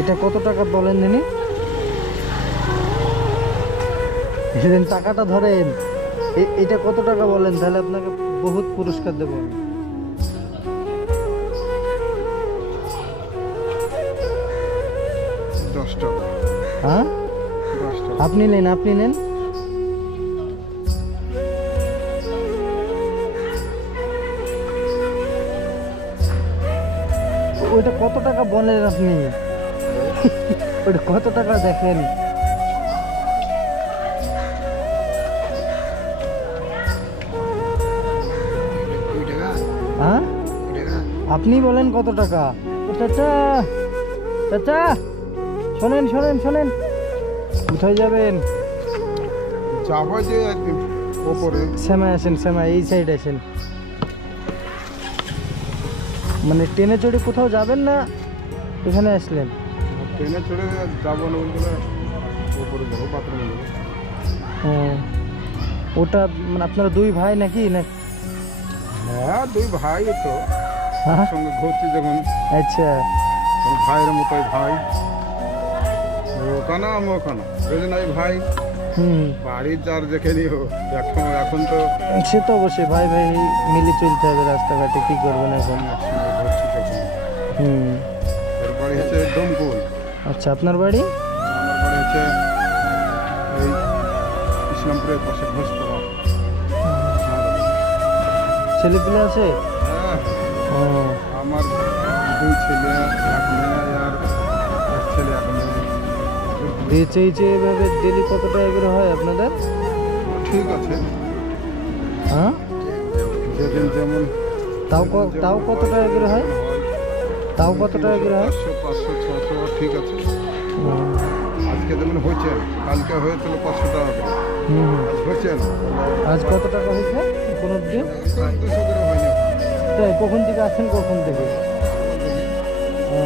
এটা কত টাকা বলেন দিনি? টাকাটা ধরেন, এটা কত টাকা বলেন, তাহলে আপনাকে বহুত পুরস্কার দেবো আমি। 10 টাকা। হ্যাঁ 10 টাকা। আপনি নেন, আপনি নেন। ওইটা কত টাকা বলেন আপনি? ওইটা কত টাকা দেখেন? হ্যাঁ আপনি বলেন কত টাকা? ও চাচা, চাচা শোনেন শোনেন শোনেন, কোথায় যাবেন? যাবো যে ওপরে। শ্যামা আসেন, শ্যামা এই সাইড আসেন। মানে ট্রেনে চড়ে কোথাও যাবেন না, এখানে আসলেন? ট্রেনে চড়ে যাবো না বলতে ওপরে যাবো, বাথরুমে যাবো। ও, ওটা মানে আপনারা দুই ভাই নাকি না? হ্যাঁ 2 ভাই তো হ্যাঁ সঙ্গে ঘুরছি যখন, আচ্ছা। ভাইয়ের মতোই ভাই। ওখানে আমি ওখানে বুঝলেন, এই ভাই হুম, বাড়ির যার দেখে নিও। এখন তো সে তো অবশ্যই ভাই ভাই মিলে চলতে হবে রাস্তাঘাটে, কি করবেন এখন। একসঙ্গে ঘুরছি তখন। হুম, এর বাড়ি হচ্ছে ডোমকুল, আচ্ছা আপনার বাড়ি? আমার বাড়ি হচ্ছে এই ইসলামপুরের পাশে ঘোষপাড়া। ছেলেপিলে আছে? হ্যাঁ ও, আমার 2 ছেলে, 1 মেয়ে আর 1 ছেলে 1 মেয়ে। এভাবে ডেলি কত টাকা করে হয় আপনাদের? ঠিক আছে, হ্যাঁ যেদিন যেমন। তাও কত টাকা করে হয়? তাও কত টাকা করে হয়? 400, 500, 600 ঠিক আছে। হুম, আজকে যেমন হয়েছে, কালকে হয়েছিল 500 টাকা করে। হুম। আজ হয়েছে না, আজ কত টাকা হয়েছে কোন অব্দি? 200 করে হয়নি। তাই কখন থেকে আসেন, কখন থেকে? ও,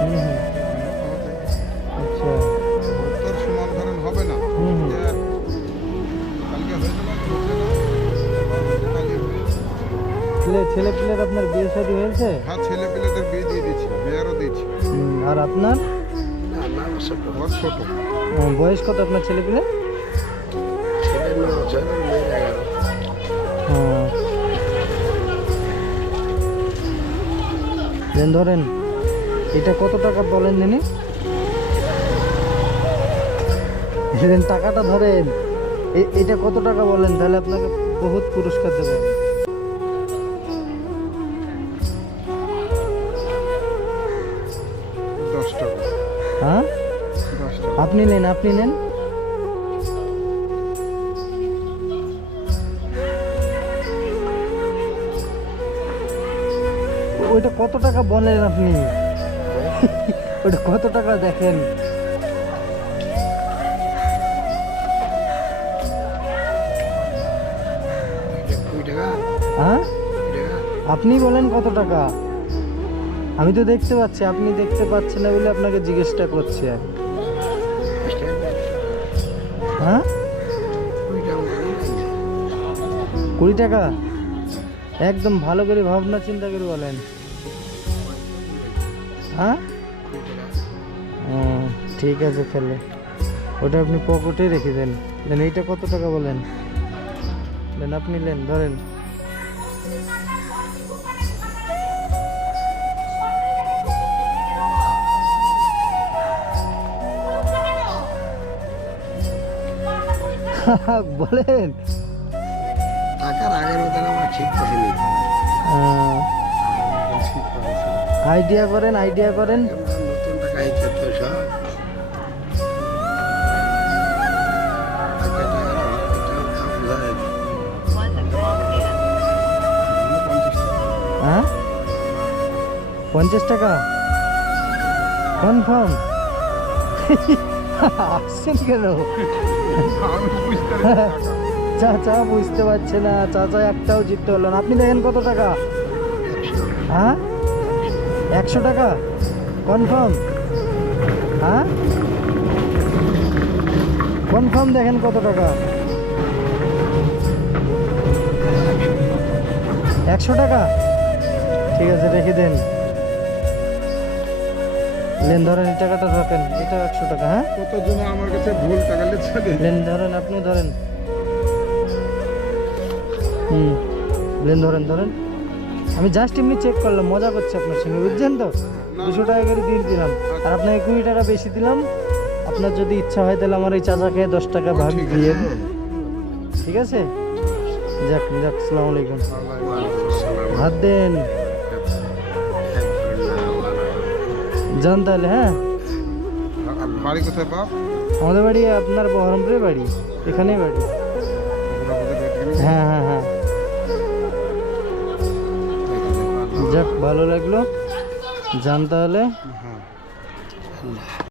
হুম হুম, আচ্ছা। তোর সমান ধরেন হবে না। হুম হুম। যে কালকে হয়েছে না, হচ্ছে না, কালই হয়েছে। ছেলে পিলের আপনার বিয়ে শাদী হয়েছে? হ্যাঁ ছেলে পেলেদের বিয়ে দিয়ে দিচ্ছি, মেয়েরও দিচ্ছি। আর আপনার? ওর ছোট। বয়স কত আপনার ছেলে পিলে? ধরেন এটা কত টাকা বলেন দিনি? টাকাটা ধরেন, এটা কত টাকা বলেন, তাহলে আপনাকে বহুত পুরস্কার দেবো আমি। 10 টাকা। হ্যাঁ 10 টাকা। আপনি নেন, আপনি নেন। ওইটা কত টাকা বলেন আপনি? ওইটা কত টাকা দেখেন? হ্যাঁ আপনি বলেন কত টাকা? আমি তো দেখতে পাচ্ছি, আপনি দেখতে পাচ্ছেন না বলে আপনাকে জিজ্ঞেসটা করছি আর। হ্যাঁ 20 টাকা? একদম ভালো করে ভাবনা চিন্তা করে বলেন। হ্যাঁ ও, ঠিক আছে ফেলে ওটা আপনি পকেটে রেখে দেন। দেন এইটা কত টাকা বলেন? দেন আপনি নেন, ধরেন। বলেন। টাকার আগের মতো আমার ঠিক করেনি। আইডিয়া করেন, আইডিয়া করেন। নতুন টাকা হয়েছে তো সব। হ্যাঁ 50 টাকা কনফার্ম? আসছেন কেন? আমি বুঝতে পারছি টাকা। চাচা বুঝতে পারছে না, চাচা একটাও জিততে হলো না। আপনি দেখেন কত টাকা? হ্যাঁ 100 টাকা কনফার্ম? হ্যাঁ কনফার্ম দেখেন কত টাকা? 100 টাকা ঠিক আছে, রেখে দেন। লেন ধরেন, এই টাকাটা রাখেন, এটা 100 টাকা। হ্যাঁ, কতজন আমার কাছে ভুল টাকা লিখছে রে। লেন ধরেন, আপনি ধরেন। হুম, লেন ধরেন ধরেন। আমি জাস্ট এমনি চেক করলাম, মজা করছি আপনার সঙ্গে, বুঝছেন তো? 200 টাকা করে দিয়ে দিলাম, আর আপনাকে 20 টাকা বেশি দিলাম। আপনার যদি ইচ্ছা হয় তাহলে আমার এই চাচাকে 10 টাকা ভাগ দিয়ে দিন। ঠিক আছে, যাক যাক, আসসালামু আলাইকুম। হাত দেন, যান তাহলে। হ্যাঁ, বাড়ি কোথায় বাপ? আমাদের বাড়ি আপনার বহরমপুরে বাড়ি, এখানেই বাড়ি। হ্যাঁ হ্যাঁ হ্যাঁ, যাক ভালো লাগলো, যান তাহলে। হ্যাঁ।